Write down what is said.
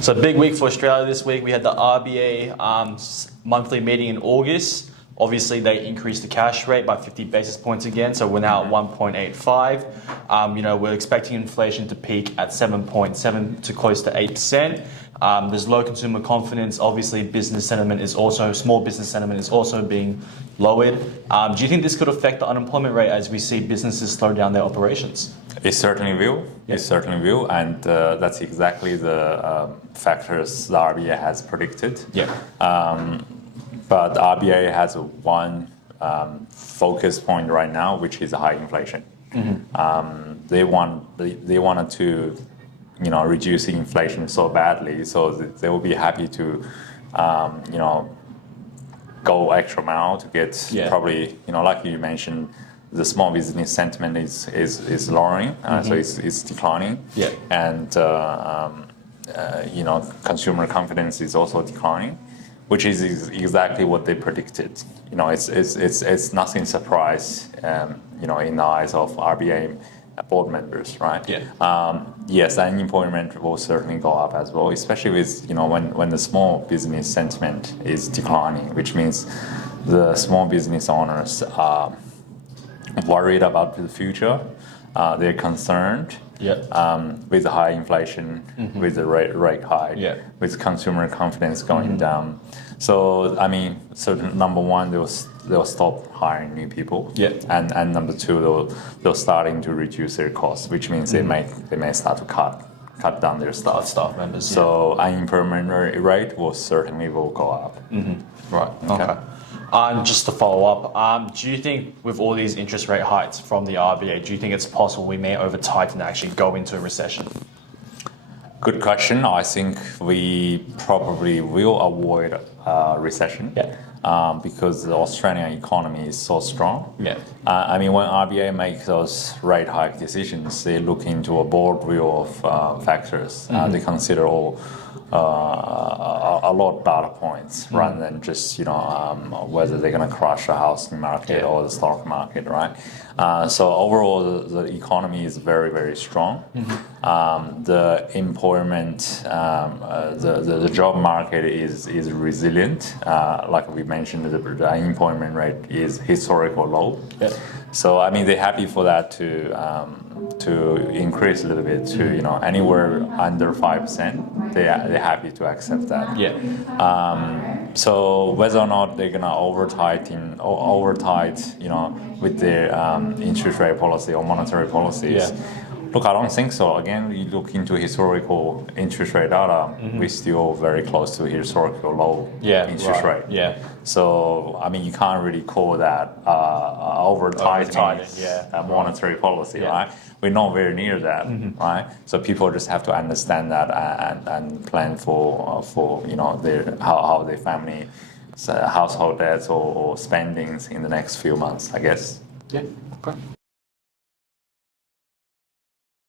So big week for Australia this week. We had the RBA monthly meeting in August. Obviously, they increased the cash rate by 50 basis points again, so we're now at 1.85. We're expecting inflation to peak at 7.7 to close to 8%. There's low consumer confidence. Obviously, small business sentiment is also being lowered. Do you think this could affect the unemployment rate as we see businesses slow down their operations? It certainly will. It certainly will, and that's exactly the factors the RBA has predicted. Yeah. But the RBA has one focus point right now, which is high inflation. Mm-hmm. They wanted to, reduce inflation so badly, so they will be happy to, go extra mile to get probably, like you mentioned, the small business sentiment is lowering, so it's declining. Yeah. And consumer confidence is also declining, which is exactly what they predicted. It's nothing surprise, in the eyes of RBA board members, right? Yeah. Yes, unemployment will certainly go up as well, especially with when the small business sentiment is declining, which means the small business owners are worried about the future. They're concerned with the high inflation, with the rate high, with consumer confidence going down. So number one, they'll stop hiring new people, and number two, they're starting to reduce their costs, which means they may start to cut down their staff members. So unemployment rate will go up. Right. Okay. Just to follow up, do you think with all these interest rate hikes from the RBA, do you think it's possible we may over tighten and actually go into a recession? Good question. I think we probably will avoid a recession because the Australian economy is so strong. Yeah. When RBA makes those rate hike decisions, they look into a broad view of factors. They consider a lot of data points rather than just whether they're going to crush the housing market or the stock market, right? So overall, the economy is very, very strong. The employment, the job market is resilient. Like we mentioned, the unemployment rate is historical low. Yeah. So they're happy for that to increase a little bit to anywhere under 5%. They're happy to accept that. Yeah. So whether or not they're gonna over tighten with their interest rate policy or monetary policies. Look, I don't think so. Again, you look into historical interest rate data, we're still very close to historical low interest rate. Yeah. So, you can't really call that over tightening monetary policy, right? We're not very near that, right? So people just have to understand that and plan for how their family household debts or spendings in the next few months, I guess. Yeah. Okay.